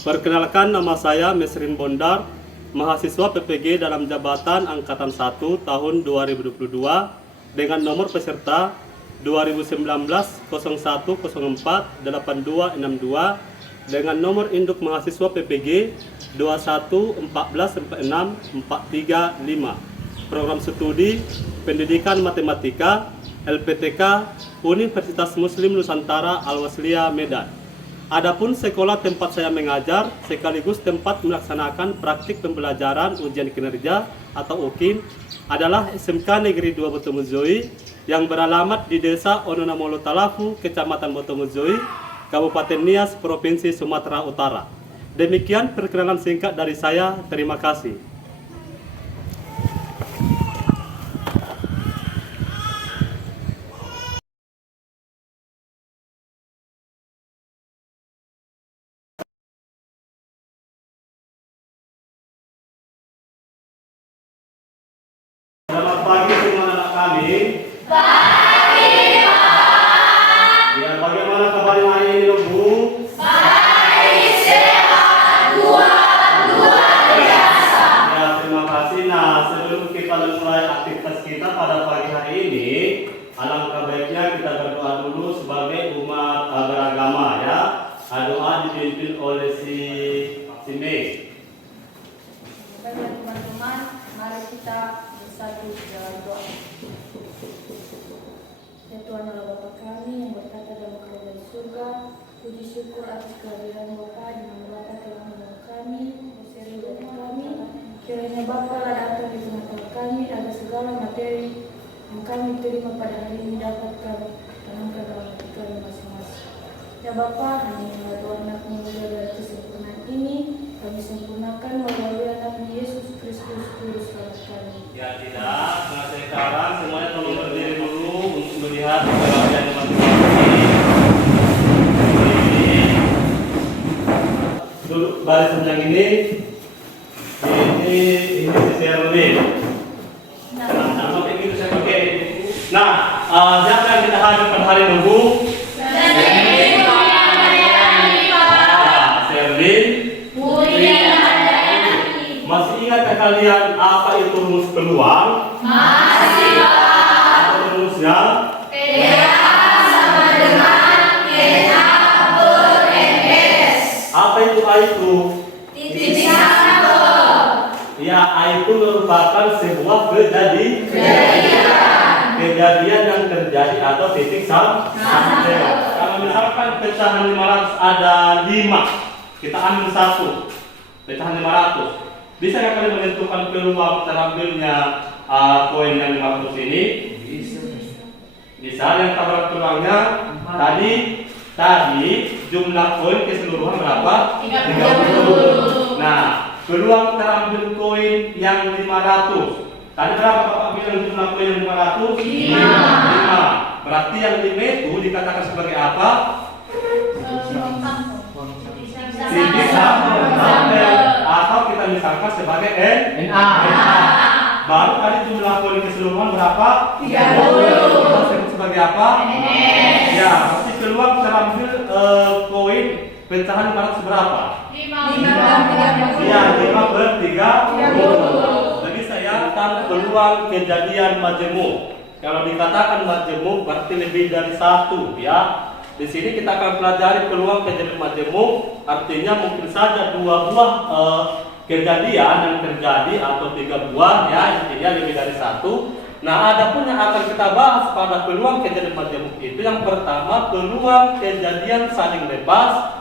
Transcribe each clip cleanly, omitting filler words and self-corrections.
Perkenalkan, nama saya Mesrin Bondar, mahasiswa PPG dalam jabatan Angkatan 1 tahun 2022 dengan nomor peserta 2019-0104-8262 dengan nomor induk mahasiswa PPG 21144643 program studi Pendidikan Matematika LPTK Universitas Muslim Nusantara Al-Wasliyah Medan. Adapun sekolah tempat saya mengajar sekaligus tempat melaksanakan praktik pembelajaran ujian kinerja atau UKIN adalah SMK Negeri 2 Botomuzoi yang beralamat di Desa Ononamolo Talafu, Kecamatan Botomuzoi, Kabupaten Nias, Provinsi Sumatera Utara. Demikian perkenalan singkat dari saya. Terima kasih. Selamat pagi semua anak kami. Pagi, Pak. Ya, bagaimana kabarnya hari ini, Bu? Baik, sehat, luar biasa. Ya, terima kasih. Nah, sebelum kita mulai aktivitas kita pada pagi hari ini, alangkah baiknya kita berdoa dulu sebagai umat beragama ya. Doa dipimpin oleh si Mei. Baiklah teman-teman, mari kita bersatu dalam doa. Ya Tuhan Allah Bapa kami yang berkata dalam kerajaan surga, puji syukur atas kehadiran Bapa di mana Bapa telah menolong kami, berseri dari kami. Kiranya Bapa lah datang di tengah-tengah kami agar segala materi yang kami terima pada hari ini dapat kami tanamkan dalam hati kami masing-masing. Ya Bapa, hanya doa anak-Mu dari kesempurnaan ini kami sempurnakan melalui anak Yesus Kristus Juru Selamat kami. Ya tidak, nah sekarang semuanya tolong berdiri dulu untuk melihat kebahagiaan masing-masing. Duduk barisan yang ini si Sherlyn. Nah, sampai gitu saya pakai. Nah, siapa yang kita hadir pada hari Minggu? Masih ingat kalian apa itu rumus peluang? Masih, Pak. Apa rumusnya? PH sama dengan PH per MS. Apa itu A itu? Titik satu. Ya, A itu merupakan sebuah kejadian yang terjadi atau titik satu. Kalau misalkan pecahan 500 ada 5, kita ambil 1, pecahan 500. Bisa nggak kalian menentukan peluang terambilnya koin yang 500 ini? Bisa. Yang kabar peluangnya tadi jumlah koin keseluruhan berapa? 30. Nah, peluang terambil koin yang 500. Tadi berapa Bapak bilang jumlah koin yang 500? 5. Berarti yang 5 itu dikatakan sebagai apa? Titik sampai atau kita misalkan sebagai NA. Baru tadi jumlah koin keseluruhan berapa? 30. Kita sebut sebagai apa? Ya, berarti peluang terambil koin pecahan 500 berapa? 5/30. Ya, 5/30. Jadi saya akan peluang kejadian majemuk. Kalau dikatakan majemuk berarti lebih dari 1 ya. Di sini kita akan pelajari peluang kejadian majemuk, artinya mungkin saja 2 buah kejadian yang terjadi atau 3 buah ya, intinya lebih dari 1. Nah, adapun yang akan kita bahas pada peluang kejadian majemuk itu yang pertama peluang kejadian saling bebas,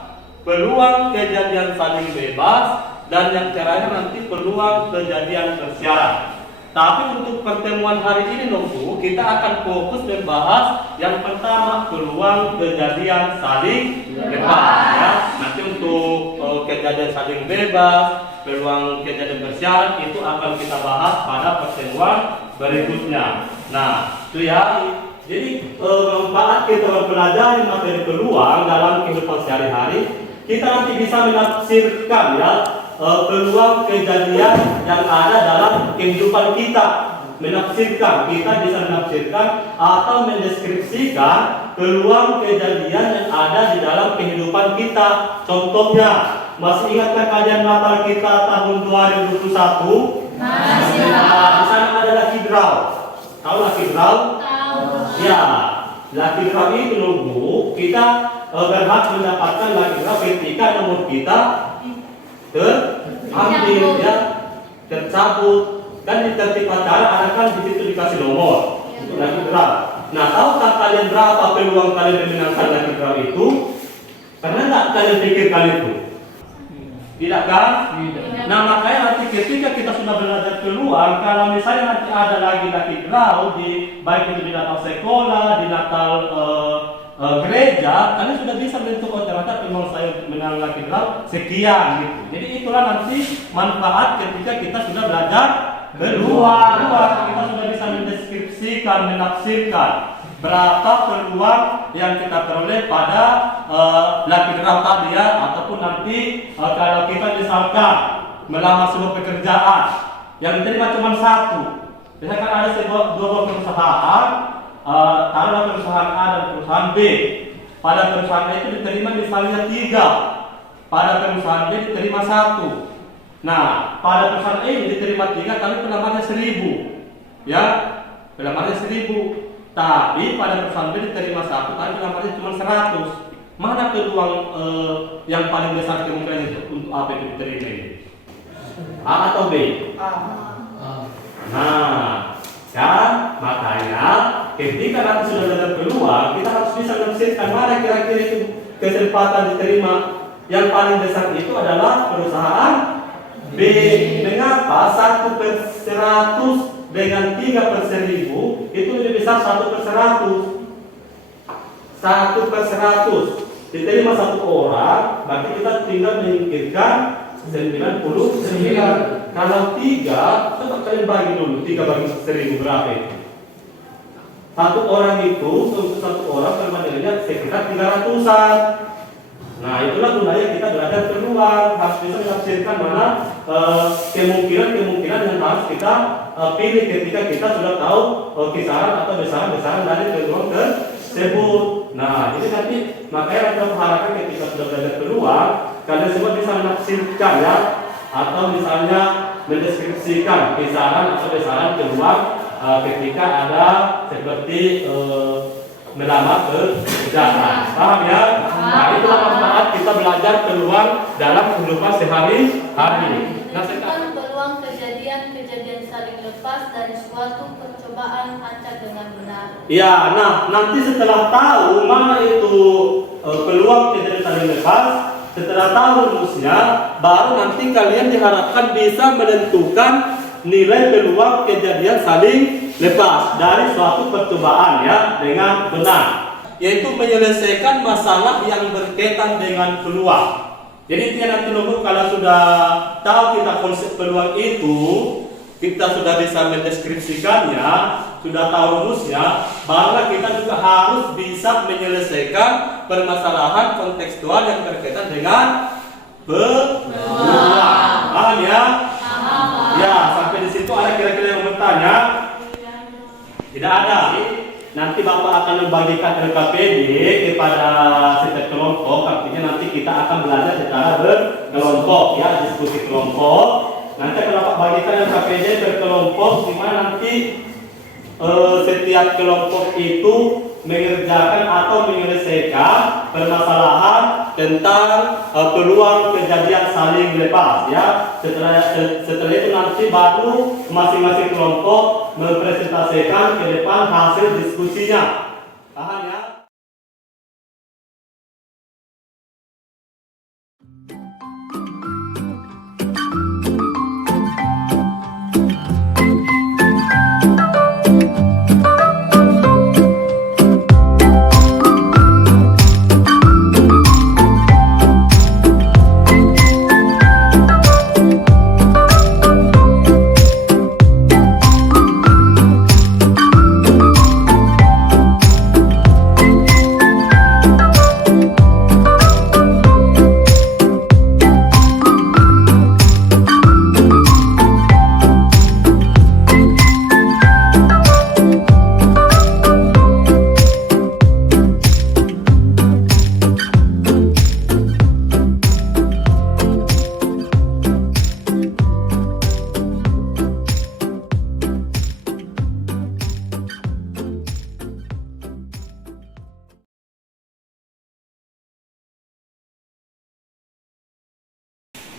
dan yang terakhir nanti peluang kejadian bersyarat. Tapi untuk pertemuan hari ini Nunggu, kita akan fokus membahas yang pertama peluang kejadian saling bebas ya. Nanti untuk kejadian saling bebas, peluang kejadian bersyarat itu akan kita bahas pada pertemuan berikutnya. Nah, itu ya. Jadi manfaat kita mempelajari materi peluang dalam kehidupan sehari-hari, kita nanti bisa menafsirkan ya peluang kejadian yang ada dalam kehidupan kita. menafsirkan, kita bisa menafsirkan atau mendeskripsikan peluang kejadian yang ada di dalam kehidupan kita. Contohnya, masih ingatkah kalian Natal kita tahun 2021? Masih. Di sana ada Lucky Draw. Tahu Lucky Draw? Tahu. Ya, Lucky Draw itu logo kita berhak mendapatkan Lucky Draw ketika nomor kita terambil, ya, tercabut. Dan di tertib acara ada kan di situ dikasih nomor untuk Lucky Draw. Nah, tahukah kalian berapa peluang kalian memenangkan Lucky Draw itu? Pernah nggak kalian pikirkan itu? Tidak kan? Tidak. Nah, makanya nanti ketika kita sudah belajar peluang, kalau misalnya nanti ada lagi Lucky Draw di baik itu di Natal sekolah, di Natal gereja, kalian sudah bisa bentuk ternyata peluang saya menang Lucky Draw sekian gitu. Jadi itulah nanti manfaat ketika kita sudah belajar peluang. Kita sudah bisa mendeskripsikan, menafsirkan berapa peluang yang kita peroleh pada Lucky Draw tadi, ya, ataupun nanti kalau kita misalkan melamar sebuah pekerjaan yang diterima cuma satu, misalkan ada dua perusahaan, taruhlah perusahaan A dan perusahaan B. Pada perusahaan A itu diterima misalnya 3, pada perusahaan B diterima 1. Nah, pada perusahaan A ini diterima 3 tapi pelamarnya 1000, ya, pelamarnya 1000. Tapi pada perusahaan B diterima 1 tapi pelamarnya cuma 100. Mana peluang yang paling besar kemungkinan untuk apa itu diterima ini? A atau B? Nah, kan makanya ketika nanti sudah ada peluang, kita harus bisa menafsirkan mana kira-kira itu kesempatan diterima yang paling besar itu adalah perusahaan B. Mengapa 1/100 dengan 3/1000 itu lebih besar 1/100? 1/100 diterima 1 orang, berarti kita tinggal menyingkirkan 99. Kalau 3, coba kalian bagi dulu, 3 bagi 1000 berapa itu? 1 orang itu, untuk 1 orang permadenannya sekitar 300-an. Nah, itulah gunanya kita belajar peluang, harus bisa menafsirkan mana kemungkinan yang harus kita pilih ketika kita sudah tahu kisaran atau besaran dari peluang tersebut. Nah, jadi nanti makanya kita mengharapkan ketika sudah belajar peluang, kalian semua bisa menafsirkan, ya, atau misalnya mendeskripsikan kisaran atau besaran peluang ketika ada seperti melamar pekerjaan. Paham, ya? Nah, itulah manfaat kita belajar peluang dalam kehidupan sehari-hari. Nah, Menentukan peluang kejadian saling lepas dari suatu percobaan acak dengan benar. ya, nah nanti setelah tahu mana itu peluang kejadian saling lepas, setelah tahu rumusnya, baru nanti kalian diharapkan bisa menentukan nilai peluang kejadian saling lepas dari suatu percobaan, ya, dengan benar, yaitu menyelesaikan masalah yang berkaitan dengan peluang. Jadi dia nanti nunggu kalau sudah tahu kita konsep peluang itu, kita sudah bisa mendeskripsikannya, sudah tahu rumusnya, barulah kita juga harus bisa menyelesaikan permasalahan kontekstual yang berkaitan dengan peluang. Paham, ya? Ya, sampai di situ ada kira-kira yang bertanya? Tidak ada. Nanti Bapak akan membagikan LKPD kepada setiap kelompok, artinya nanti kita akan belajar secara berkelompok, ya, diskusi kelompok. Nanti akan Bapak bagikan LKPD berkelompok, di mana nanti setiap kelompok itu mengerjakan atau menyelesaikan permasalahan tentang peluang kejadian saling lepas, ya. Setelah itu nanti baru masing-masing kelompok mempresentasikan ke depan hasil diskusinya. Paham, ya?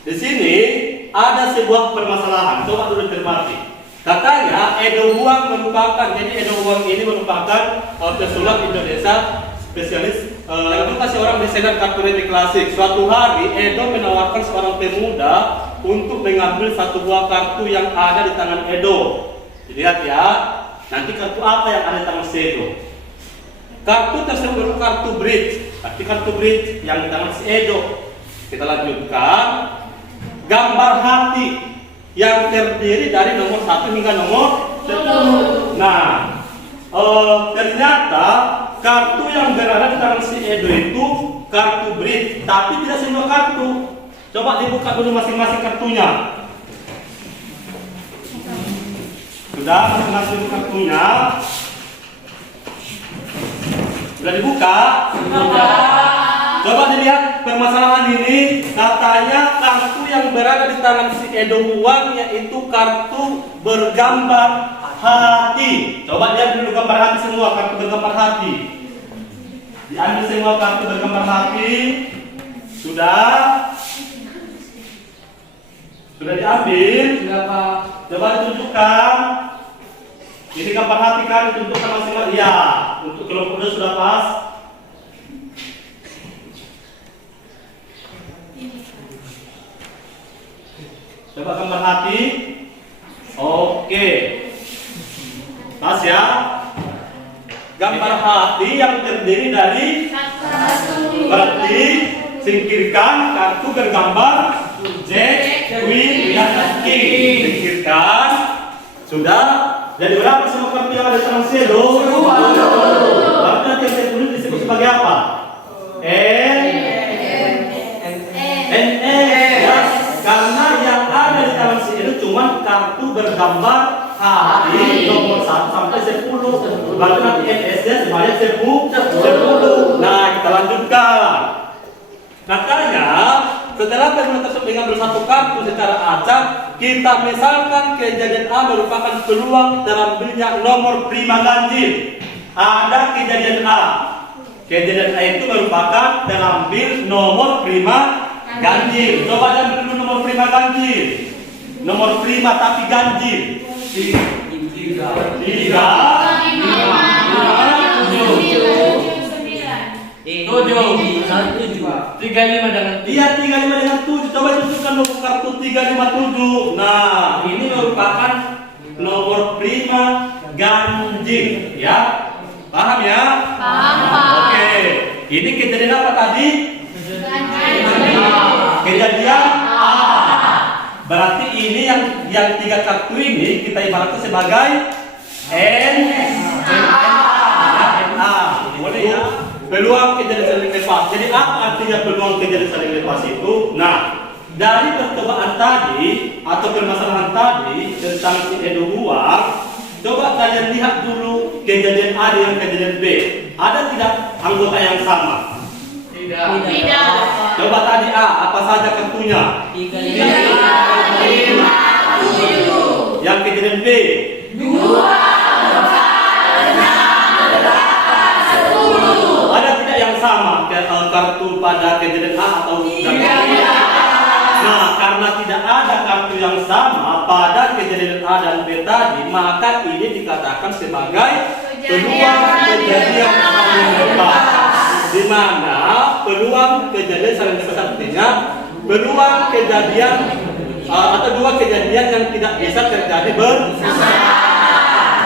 Di sini ada sebuah permasalahan. Coba dulu cermati. Katanya Edo Huang merupakan, jadi Edo Huang ini merupakan pesulap Indonesia spesialis edukasi orang desainer kartun klasik. Suatu hari Edo menawarkan seorang pemuda untuk mengambil satu buah kartu yang ada di tangan Edo. Lihat ya, nanti kartu apa yang ada di tangan si Edo? Kartu tersebut kartu bridge, tapi kartu bridge yang di tangan si Edo. Kita lanjutkan. Gambar hati yang terdiri dari nomor 1 hingga nomor 10. Nah, ternyata kartu yang berada di tangan si Edo itu kartu bridge, tapi tidak semua kartu. Coba dibuka dulu masing-masing kartunya. Sudah masing-masing kartunya? Sudah dibuka? Sudah. Coba dilihat permasalahan ini. Katanya kartu yang berada di tangan si Edo Huang yaitu kartu bergambar hati. Coba lihat dulu gambar hati semua, kartu bergambar hati. Diambil semua kartu bergambar hati. Sudah? Sudah diambil? Sudah, Pak. Coba ditunjukkan. Ini gambar hati kan ditunjukkan masing-masing. Ya, untuk kelompok 2 sudah pas. Coba gambar hati. Oke. Pas ya. Gambar hati yang terdiri dari berarti singkirkan kartu bergambar Jack, Queen, dan King. Singkirkan. Sudah. Jadi berapa semua kartu yang ada di tangan Edo? 10. Berarti nanti yang saya tulis disebut sebagai apa? Karena yang ada di tangan si Edo cuma kartu bergambar hati nomor 1 sampai 10. Berarti nanti NS-nya sebanyak 10. Nah, kita lanjutkan. Makanya setelah pemuda tersebut mengambil satu kartu secara acak, kita misalkan kejadian A merupakan peluang terambilnya nomor prima ganjil. Ada kejadian A. Kejadian A itu merupakan terambil nomor prima ganjil. Coba ambil dulu nomor prima ganjil. Nomor prima tapi ganjil. 3, 5, 7. 35 dengan Iya, 35 dengan 7. Coba tunjukkan nomor kartu 357. Nah, ini merupakan nomor prima ganjil, ya. Paham ya? Paham, Pak. Oke. Ini kejadian apa tadi? Kejadian A. Berarti ini yang 3 kartu ini kita ibaratkan sebagai NA. Boleh ya? Peluang kejadian saling lepas. Jadi apa artinya peluang kejadian saling lepas itu? Nah, dari percobaan tadi atau permasalahan tadi tentang si Edo Huang, coba kalian lihat dulu kejadian A dengan kejadian B. Ada tidak anggota yang sama? Tidak. Coba tadi A, apa saja kartunya? 3, 5, 7. Yang kejadian B? 2. Ada tidak yang sama kartu pada kejadian A atau Nah, karena tidak ada kartu yang sama pada kejadian A dan B tadi, maka ini dikatakan sebagai peluang kejadian saling lepas. Di mana peluang kejadian saling lepas artinya peluang kejadian atau 2 kejadian yang tidak bisa terjadi bersama.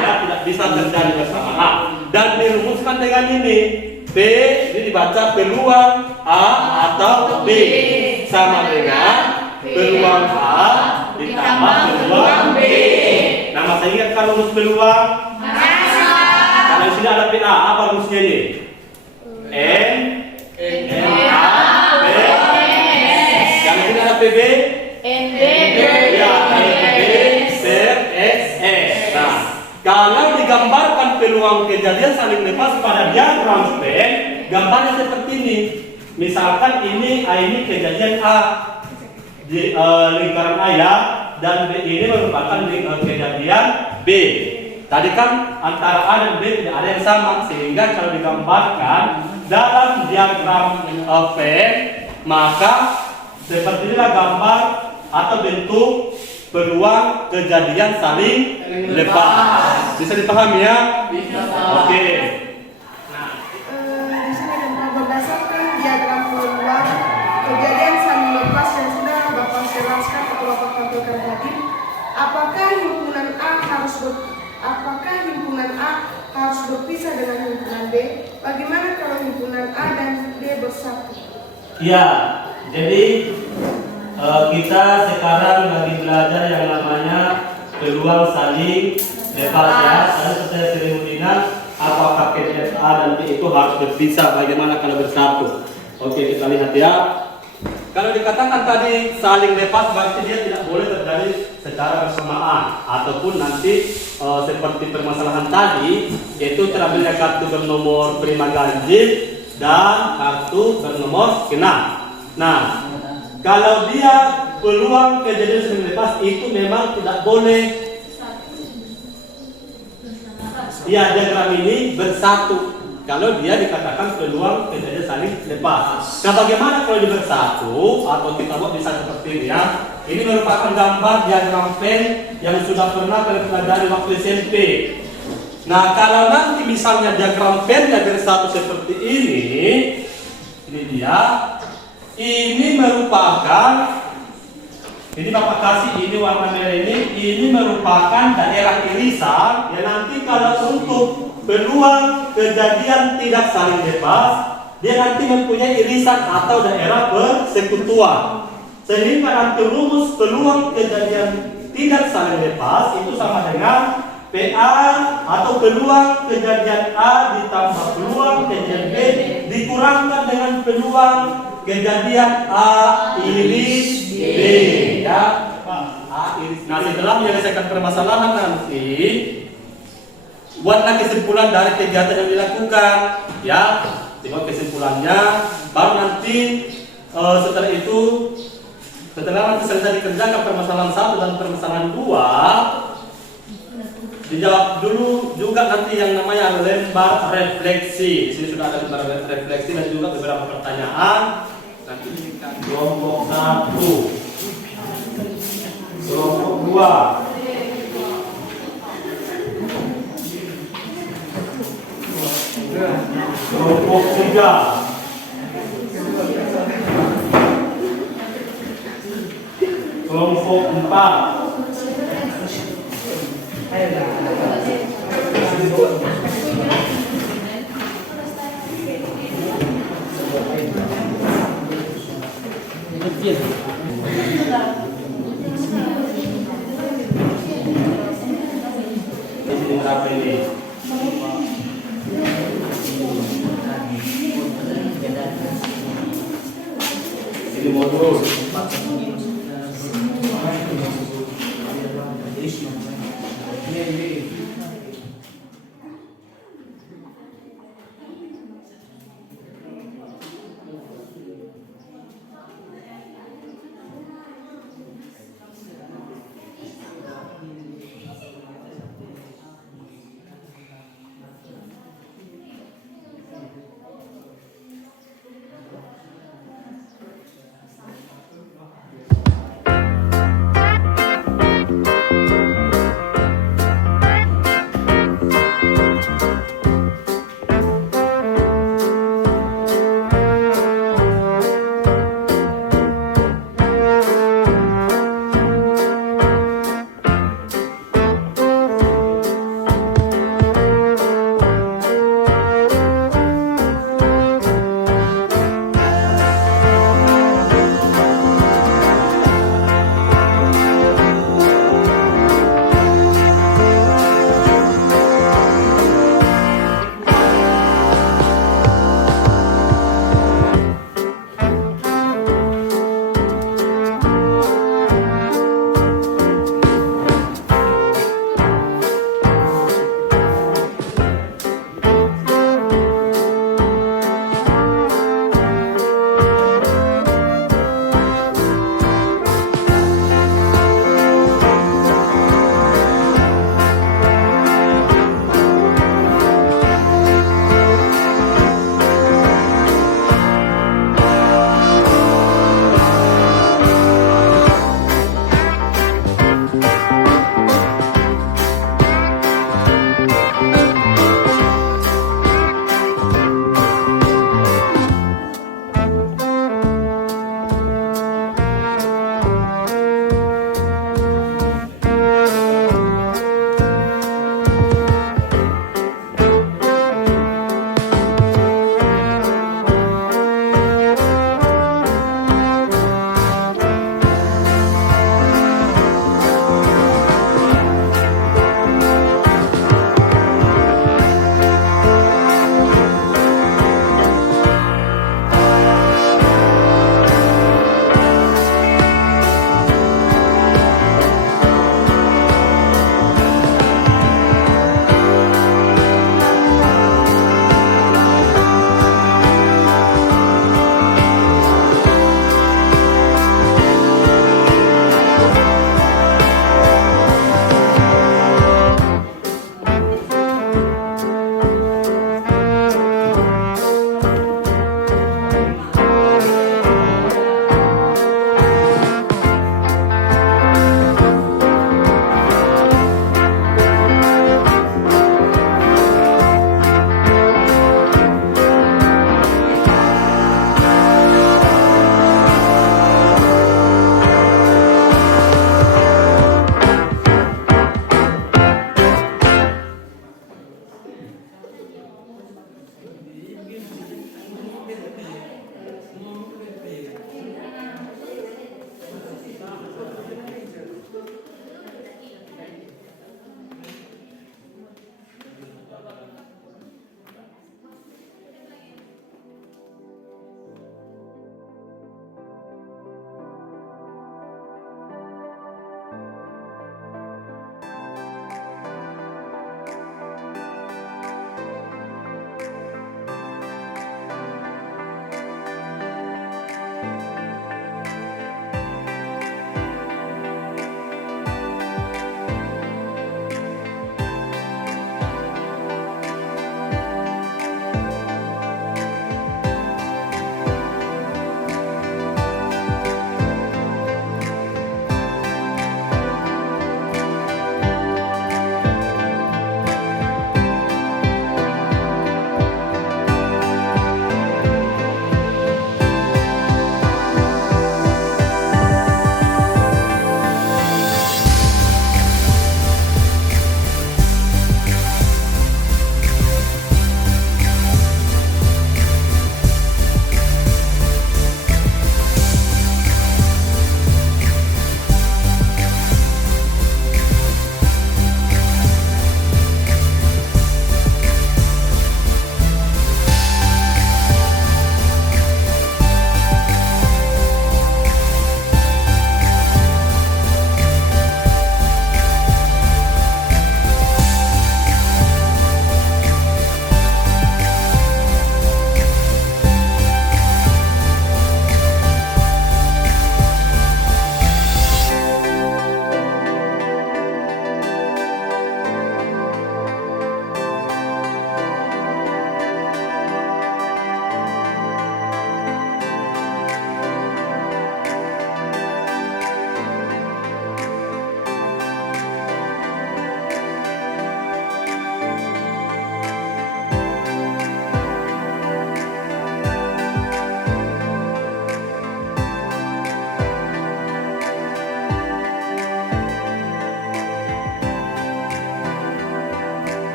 Ya, tidak bisa terjadi bersamaan. Dan dirumuskan dengan ini. P ini dibaca peluang A atau B sama dengan peluang A ditambah peluang B. Nah, masih ingat kan rumus peluang? Karena di sini ada PA, apa rumusnya ini? N A B. Yang ini ada PB? Ya, PB ser X S. Nah, kalau digambarkan peluang kejadian saling lepas pada diagram Venn, gambarnya seperti ini. Misalkan ini kejadian A di lingkaran A ya, dan B ini merupakan kejadian B. Tadi kan antara A dan B tidak ada yang sama, sehingga kalau digambarkan dalam diagram Venn, maka Seperti inilah gambar atau bentuk peluang kejadian saling lepas. Bisa dipahami ya? Bisa. Oke. Di sini ada berdasarkan diagram peluang kejadian saling lepas yang sudah Bapak jelaskan atau Bapak tampilkan tadi, apakah himpunan A harus berpisah dengan himpunan B? Bagaimana kalau himpunan A dan B bersatu? Ya, jadi kita sekarang lagi belajar yang namanya peluang saling lepas ya. Saya percaya sering bilang apakah kejadian A dan B itu harus berpisah, bagaimana kalau bersatu. Oke, kita lihat ya. Kalau dikatakan tadi saling lepas berarti dia tidak boleh terjadi secara bersamaan ataupun nanti seperti permasalahan tadi yaitu terambilnya kartu bernomor prima ganjil dan kartu bernomor genap. Nah, kalau dia peluang kejadian saling lepas itu memang tidak boleh. Ya, diagram ini bersatu. Kalau dia dikatakan peluang kejadian saling lepas. Nah, bagaimana kalau dia bersatu atau kita buat bisa seperti ini ya? Ini merupakan gambar diagram pen yang sudah pernah kalian pelajari waktu SMP. Nah, kalau nanti misalnya diagram pennya bersatu seperti ini dia. Ini merupakan, ini Bapak kasih ini warna merah ini merupakan daerah irisan yang nanti kalau untuk peluang kejadian tidak saling lepas, dia nanti mempunyai irisan atau daerah persekutuan. Sehingga nanti rumus peluang kejadian tidak saling lepas itu sama dengan PA atau peluang kejadian A ditambah peluang kejadian B dikurangkan dengan peluang kejadian A iris B ya. A iris. Nah, setelah menyelesaikan permasalahan nanti buatlah kesimpulan dari kegiatan yang dilakukan ya. Dibuat kesimpulannya baru nanti setelah itu setelah nanti selesai dikerjakan permasalahan 1 dan permasalahan 2 dijawab dulu juga nanti yang namanya lembar refleksi. Di sini sudah ada lembar refleksi dan juga beberapa pertanyaan. Nanti kelompok 1, kelompok 2, kelompok 3, kelompok 4. Ini berapa ini? Ini modul.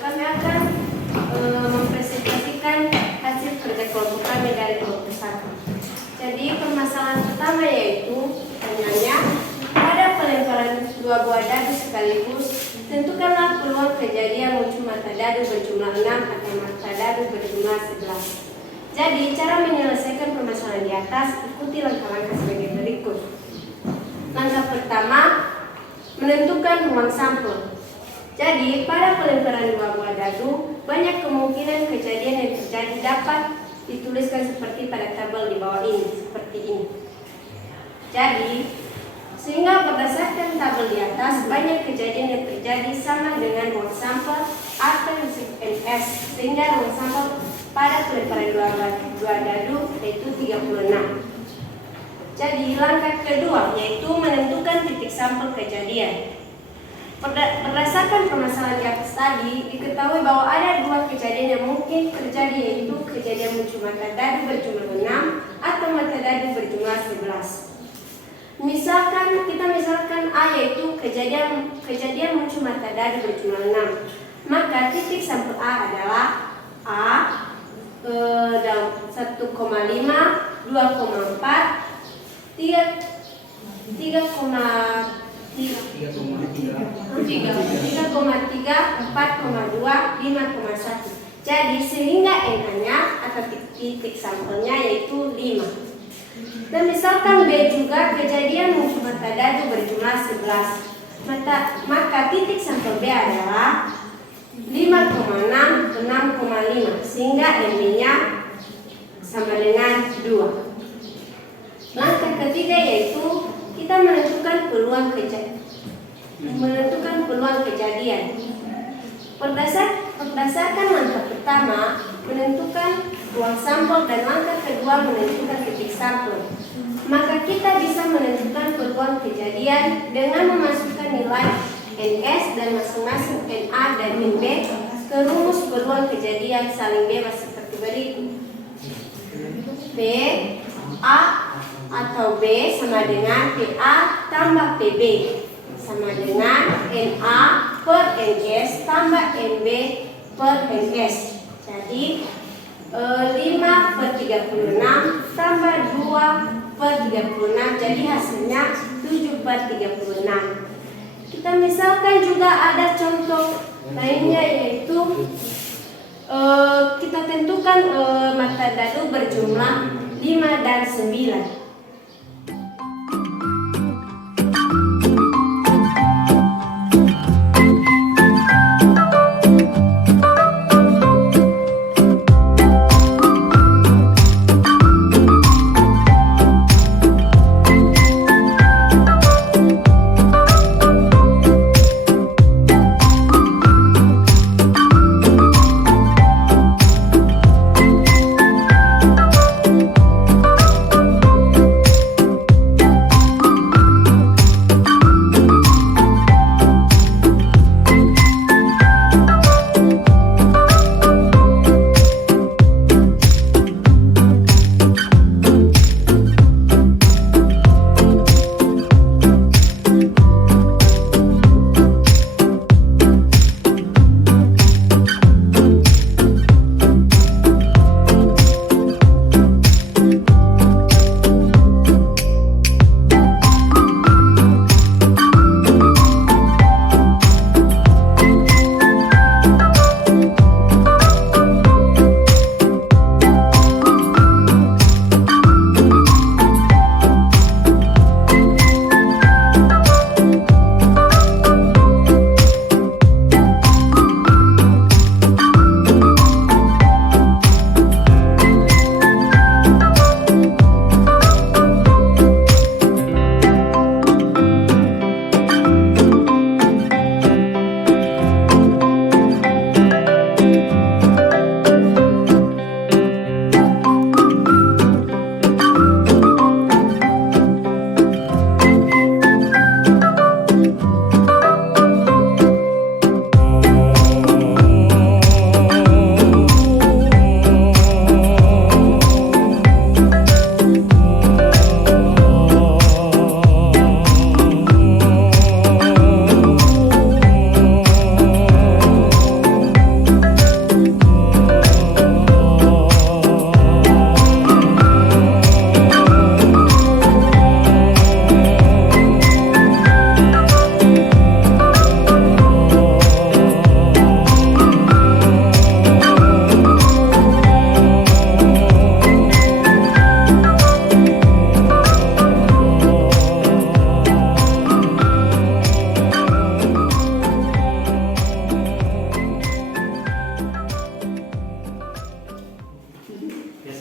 kami akan mempresentasikan hasil kerja kelompok kami dari kelompok 1. Jadi permasalahan pertama yaitu pertanyaannya, pada pelemparan 2 buah dadu sekaligus, tentukanlah peluang kejadian muncul mata dadu berjumlah 6 atau mata dadu berjumlah 11. Jadi cara menyelesaikan permasalahan di atas, ikuti langkah-langkah sebagai berikut. Langkah pertama, menentukan ruang sampel. Jadi pada pelemparan 2 buah dadu, banyak kemungkinan kejadian yang terjadi dapat dituliskan seperti pada tabel di bawah ini, seperti ini. Jadi, sehingga berdasarkan tabel di atas, banyak kejadian yang terjadi sama dengan ruang sampel atau NS, sehingga ruang sampel pada pelemparan 2 dadu yaitu 36. Jadi langkah kedua yaitu menentukan titik sampel kejadian. Berdasarkan permasalahan di atas tadi, diketahui bahwa ada 2 kejadian yang mungkin terjadi, yaitu kejadian muncul mata dadu berjumlah 6 atau mata dadu berjumlah 11. Misalkan A yaitu kejadian muncul mata dadu berjumlah 6. Maka titik sampel A adalah A 1,5, 2,4, 3,3, 4,2, 5,1. Jadi sehingga N-nya atau titik sampelnya yaitu 5. Dan misalkan B juga kejadian muncul mata dadu berjumlah 11. Maka titik sampel B adalah 5,6, 6,5, sehingga NB-nya sama dengan 2. Langkah ketiga yaitu kita menentukan peluang kejadian. Berdasarkan langkah pertama menentukan ruang sampel dan langkah kedua menentukan titik sampel, maka kita bisa menentukan peluang kejadian dengan memasukkan nilai NS dan masing-masing NA dan NB ke rumus peluang kejadian saling bebas seperti berikut. P A atau B sama dengan PA tambah PB sama dengan NA per NS tambah NB per NS. Jadi 5 per 36 tambah 2 per 36, jadi hasilnya 7 per 36. Kita misalkan juga ada contoh lainnya yaitu kita tentukan mata dadu berjumlah 5 dan 9.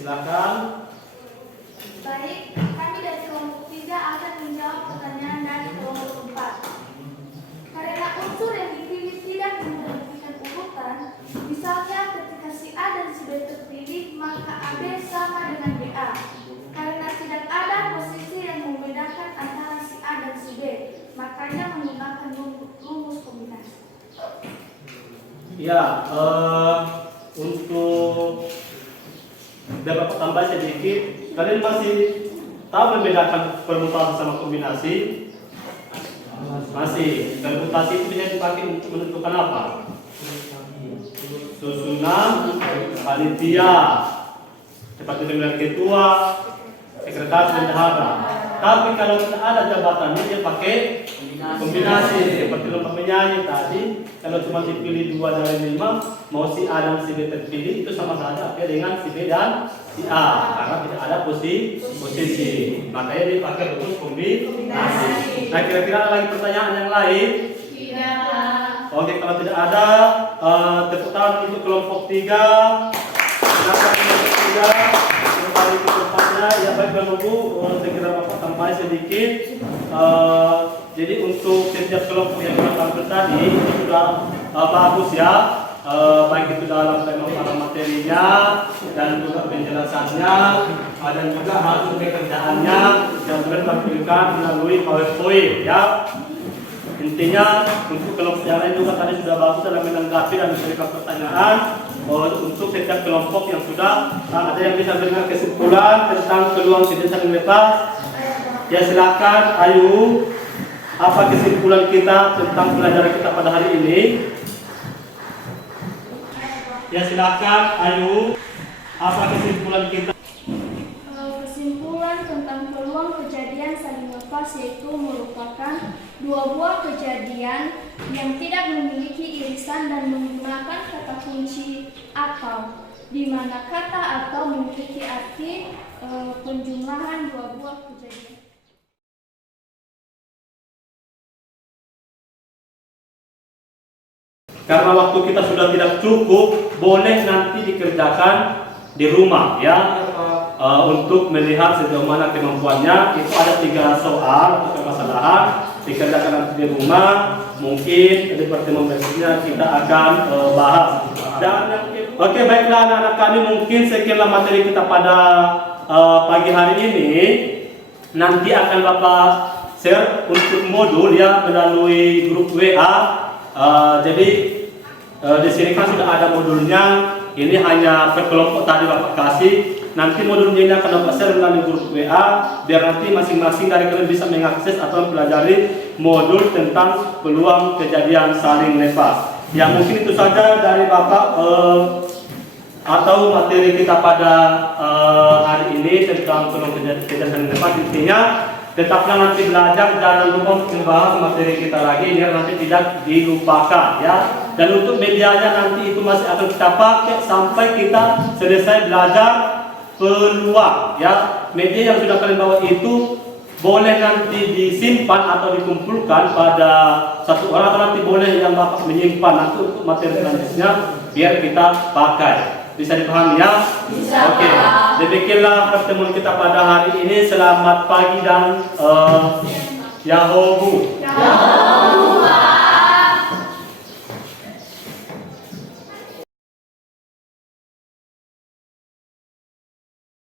silakan. Baik, kami dari kelompok 3 akan menjawab pertanyaan dari kelompok 4. Karena unsur yang dipilih tidak memperhatikan urutan, misalnya ketika si A dan si B terpilih, maka AB sama dengan BA. Karena tidak ada posisi yang membedakan antara si A dan si B, makanya menggunakan rumus kombinasi. Ya, untuk dapat tambah sedikit, kalian masih tahu membedakan permutasi sama kombinasi? Masih. Permutasi itu bisa dipakai untuk menentukan apa? Susunan panitia, seperti pemilihan ketua, sekretaris, bendahara. Tapi kalau tidak ada jabatannya, dia pakai kombinasi. Seperti lomba menyanyi tadi, kalau cuma dipilih 2 dari 5, mau si A dan si B terpilih, itu sama saja dengan si B dan si A, karena tidak ada posisi. Makanya dipakai rumus kombinasi. Nah, kira-kira ada lagi pertanyaan yang lain? Tidak. Oke, kalau tidak ada, tepuk tangan untuk kelompok 3. Silakan kelompok 3 kembali ke tempatnya. Ya baik Bapak Ibu, saya kira Bapak tambah sedikit. Jadi untuk setiap kelompok yang kita tampil tadi itu sudah bagus ya. Baik itu dalam tema materinya dan juga penjelasannya dan juga hasil pekerjaannya yang sudah ditampilkan melalui PowerPoint ya. Intinya untuk kelompok yang lain juga tadi sudah bagus dalam menanggapi dan memberikan pertanyaan. Untuk setiap kelompok yang sudah ada yang bisa memberikan kesimpulan tentang peluang kerja saling lepas. Ya silakan, ayo. Apa kesimpulan kita tentang pelajaran kita pada hari ini? Ya silakan, ayo. Apa kesimpulan kita? Kesimpulan tentang peluang kejadian saling lepas yaitu merupakan 2 buah kejadian yang tidak memiliki irisan dan menggunakan kata kunci atau, di mana kata atau memiliki arti penjumlahan 2 buah kejadian. Karena waktu kita sudah tidak cukup, boleh nanti dikerjakan di rumah ya. Untuk melihat sejauh mana kemampuannya, itu ada 3 soal atau permasalahan dikerjakan nanti di rumah. Mungkin di pertemuan berikutnya kita akan bahas. Dan oke, baiklah anak-anak kami, mungkin sekianlah materi kita pada pagi hari ini. Nanti akan Bapak share untuk modul ya melalui grup WA. Jadi di sini kan sudah ada modulnya. Ini hanya per kelompok tadi Bapak kasih. Nanti modulnya ini akan Bapak share melalui grup WA, biar nanti masing-masing dari kalian bisa mengakses atau mempelajari modul tentang peluang kejadian saling lepas. Ya mungkin itu saja dari Bapak atau materi kita pada hari ini tentang peluang kejadian saling lepas. Intinya tetaplah nanti belajar, jangan lupa untuk membahas materi kita lagi biar nanti tidak dilupakan ya. Dan untuk medianya nanti itu masih akan kita pakai sampai kita selesai belajar peluang ya. Media yang sudah kalian bawa itu boleh nanti disimpan atau dikumpulkan pada satu orang, atau nanti boleh yang Bapak menyimpan nanti untuk materi selanjutnya biar kita pakai. Bisa dipahami ya? Bisa. Oke. Demikianlah pertemuan kita pada hari ini. Selamat pagi dan Yahobu.